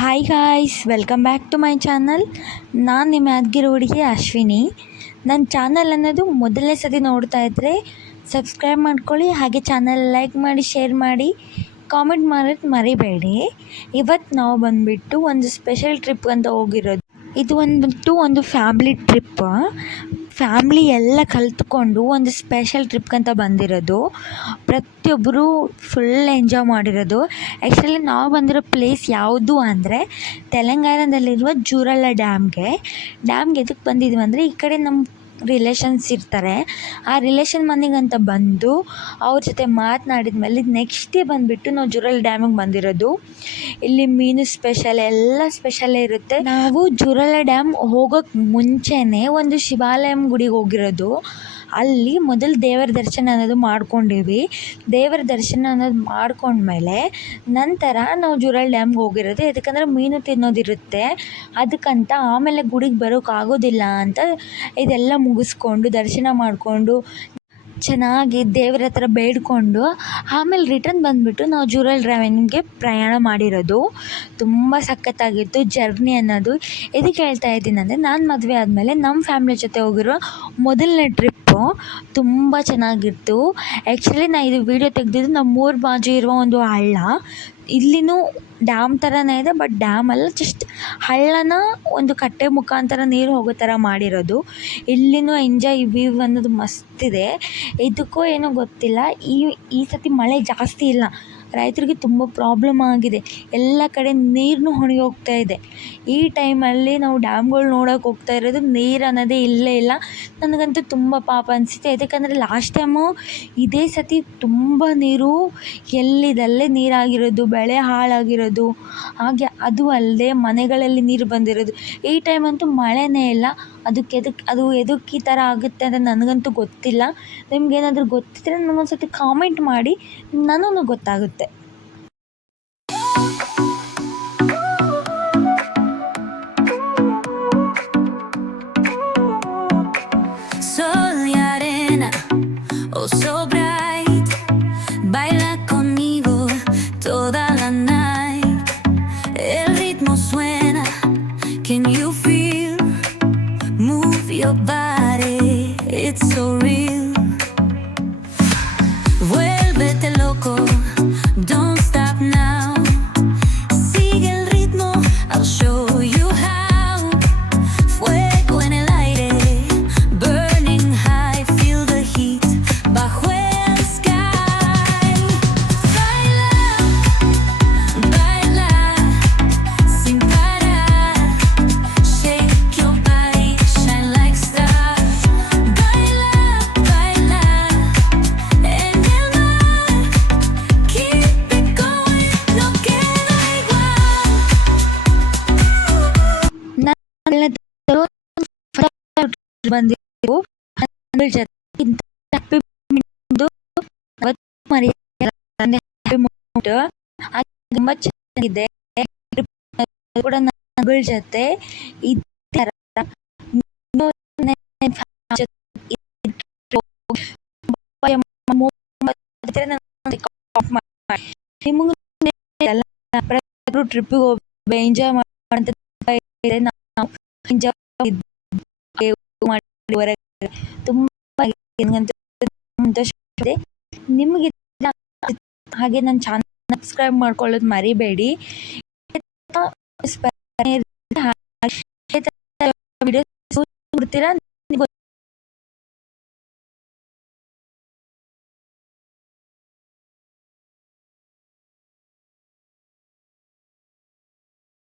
Hi guys, welcome back to my channel. ನಾನು ನಿಮ್ಮ ಯಾದಗಿರಿ ಹುಡುಗಿ ಅಶ್ವಿನಿ. ನನ್ನ ಚಾನಲ್ ಅನ್ನೋದು ಮೊದಲನೇ ಸತಿ ನೋಡ್ತಾ ಇದ್ದರೆ ಸಬ್ಸ್ಕ್ರೈಬ್ ಮಾಡ್ಕೊಳ್ಳಿ, ಹಾಗೆ ಚಾನಲ್ ಲೈಕ್ ಮಾಡಿ, ಶೇರ್ ಮಾಡಿ, ಕಾಮೆಂಟ್ ಮಾಡೋದು ಮರಿಬೇಡಿ. ಇವತ್ತು ನಾವು ಬಂದುಬಿಟ್ಟು ಒಂದು ಸ್ಪೆಷಲ್ ಟ್ರಿಪ್ ಅಂತ ಹೋಗಿರೋದು. ಇದು ಒಂದು ಫ್ಯಾಮ್ಲಿ ಟ್ರಿಪ್. ಫ್ಯಾಮ್ಲಿ ಎಲ್ಲ ಕಲಿತ್ಕೊಂಡು ಒಂದು ಸ್ಪೆಷಲ್ ಟ್ರಿಪ್ಗಂತ ಬಂದಿರೋದು. ಪ್ರತಿಯೊಬ್ಬರು ಫುಲ್ ಎಂಜಾಯ್ ಮಾಡಿರೋದು. ಆ್ಯಕ್ಚುಲಿ ನಾವು ಬಂದಿರೋ ಪ್ಲೇಸ್ ಯಾವುದು ಅಂದರೆ ತೆಲಂಗಾಣದಲ್ಲಿರುವ ಜೂರಾಲ ಡ್ಯಾಮ್ಗೆ ಎದಕ್ಕೆ ಬಂದಿದ್ದೀವಿ ಅಂದರೆ, ಈ ಕಡೆ ನಮ್ಮ ರಿಲೇಷನ್ಸ್ ಇರ್ತಾರೆ. ಆ ರಿಲೇಷನ್ ಮನೆಗಂತ ಬಂದು ಅವ್ರ ಜೊತೆ ಮಾತನಾಡಿದ ಮೇಲೆ ನೆಕ್ಸ್ಟ್ ಡೇ ಬಂದುಬಿಟ್ಟು ನಾವು ಜೂರಾಲ ಡ್ಯಾಮಿಗೆ ಬಂದಿರೋದು. ಇಲ್ಲಿ ಮೀನು ಸ್ಪೆಷಲ್, ಎಲ್ಲ ಸ್ಪೆಷಲ್ಲೇ ಇರುತ್ತೆ. ನಾವು ಜೂರಾಲ ಡ್ಯಾಮ್ ಹೋಗೋಕ್ಕೆ ಮುಂಚೆನೇ ಒಂದು ಶಿವಾಲಯಂ ಗುಡಿಗೆ ಹೋಗಿರೋದು. ಅಲ್ಲಿ ಮೊದಲು ದೇವರ ದರ್ಶನ ಅನ್ನೋದು ಮಾಡ್ಕೊಂಡಿವಿ. ದೇವರ ದರ್ಶನ ಅನ್ನೋದು ಮಾಡ್ಕೊಂಡ್ಮೇಲೆ ನಂತರ ನಾವು ಜೂರಾಲ ಡ್ಯಾಮ್ಗೆ ಹೋಗಿರೋದು. ಯಾಕಂದರೆ ಮೀನು ತಿನ್ನೋದಿರುತ್ತೆ, ಅದಕ್ಕಂತ ಆಮೇಲೆ ಗುಡಿಗೆ ಬರೋಕ್ಕಾಗೋದಿಲ್ಲ ಅಂತ ಇದೆಲ್ಲ ಮುಗಿಸ್ಕೊಂಡು ದರ್ಶನ ಮಾಡಿಕೊಂಡು ಚೆನ್ನಾಗಿ ದೇವ್ರ ಹತ್ರ ಬೇಡಿಕೊಂಡು ಆಮೇಲೆ ರಿಟರ್ನ್ ಬಂದುಬಿಟ್ಟು ನಾವು ಜೂರಾಲ ಡ್ಯಾಮಿಗೆ ಪ್ರಯಾಣ ಮಾಡಿರೋದು. ತುಂಬ ಸಖತ್ತಾಗಿತ್ತು ಜರ್ನಿ ಅನ್ನೋದು. ಎದಕ್ಕೆ ಹೇಳ್ತಾ ಇದ್ದೀನಿ ಅಂದರೆ, ನಾನು ಮದುವೆ ಆದಮೇಲೆ ನಮ್ಮ ಫ್ಯಾಮ್ಲಿ ಜೊತೆ ಹೋಗಿರೋ ಮೊದಲನೇ ಟ್ರಿಪ್ಪು. ತುಂಬ ಚೆನ್ನಾಗಿತ್ತು. ಆ್ಯಕ್ಚುಲಿ ನಾನು ಇದು ವೀಡಿಯೋ ತೆಗೆದಿದ್ದು ನಮ್ಮೂರ ಬಾಜು ಇರುವ ಒಂದು ಹಳ್ಳ. ಇಲ್ಲಿನೂ ಡ್ಯಾಮ್ ಥರನೇ ಇದೆ, ಬಟ್ ಡ್ಯಾಮ್ ಅಲ್ಲ, ಜಸ್ಟ್ ಹಳ್ಳನ ಒಂದು ಕಟ್ಟೆ ಮುಖಾಂತರ ನೀರು ಹೋಗೋ ಥರ ಮಾಡಿರೋದು. ಇಲ್ಲಿನೂ ಎಂಜಾಯ್ ವ್ಯೂ ಅನ್ನೋದು ಮಸ್ತಿದೆ. ಇದಕ್ಕೂ ಏನೋ ಗೊತ್ತಿಲ್ಲ, ಈ ಸತಿ ಮಳೆ ಜಾಸ್ತಿ ಇಲ್ಲ. ರೈತರಿಗೆ ತುಂಬ ಪ್ರಾಬ್ಲಮ್ ಆಗಿದೆ. ಎಲ್ಲ ಕಡೆ ನೀರನ್ನು ಹೊಣಿ ಹೋಗ್ತಾ ಇದೆ. ಈ ಟೈಮಲ್ಲಿ ನಾವು ಡ್ಯಾಮ್ಗಳು ನೋಡೋಕೆ ಹೋಗ್ತಾ ಇರೋದು, ನೀರು ಅನ್ನೋದೇ ಇಲ್ಲೇ ಇಲ್ಲ. ನನಗಂತೂ ತುಂಬ ಪಾಪ ಅನಿಸುತ್ತೆ. ಯಾಕಂದರೆ ಲಾಸ್ಟ್ ಟೈಮು ಇದೇ ಸತಿ ತುಂಬ ನೀರು ಎಲ್ಲಿದಲ್ಲೇ ನೀರಾಗಿರೋದು, ಬೆಳೆ ಹಾಳಾಗಿರೋದು, ಹಾಗೆ ಅದು ಅಲ್ಲದೆ ಮನೆಗಳಲ್ಲಿ ನೀರು ಬಂದಿರೋದು. ಈ ಟೈಮಂತೂ ಮಳೆನೇ ಇಲ್ಲ. ಅದು ಎದಕ್ಕೆ ಈ ಥರ ಆಗುತ್ತೆ ಅಂತ ನನಗಂತೂ ಗೊತ್ತಿಲ್ಲ. ನಿಮ್ಗೇನಾದರೂ ಗೊತ್ತಿದ್ದರೆ ನನಗೊಂದು ಸತಿ ಕಾಮೆಂಟ್ ಮಾಡಿ, ನನಗೂ ಗೊತ್ತಾಗುತ್ತೆ. Sol y arena, oh so bright, baila conmigo toda la night. El ritmo suena, can you feel? Move your body, it's so real. Vuélvete loco, don't stop now. Sigue el ritmo, I'll show you how. Fuego en el aire, burning high, feel the heat bajo el sky. Baila, baila, sin parar. Shake your body, shine like stars. Baila, baila, en el mar. Keep it going, no queda igual. ಬಂದಿದ್ದು ಜೊತೆ happy ತುಂಬ ಚೆನ್ನಾಗಿದೆ ಕೂಡ. ನನ್ನ ಜೊತೆ ಈ ಥರ ನಿಮಗೂ ಟ್ರಿಪ್ಪಿಗೆ ಹೋಗಿ ಎಂಜಾಯ್ ಮಾಡೋಂಥ ನಾವು ಎಂಜಾಯ್ ಮಾಡಿ ತುಂಬ ಸಂತೋಷ ಇದೆ. ನಿಮಗೆ ಹಾಗೆ ನನ್ನ ಚಾನಲ್ ಸಬ್ಸ್ಕ್ರೈಬ್ ಮಾಡ್ಕೊಳ್ಳೋದು ಮರಿಬೇಡಿ. ವಿಡಿಯೋಸ್ ನೋಡ್ತೀರಾ,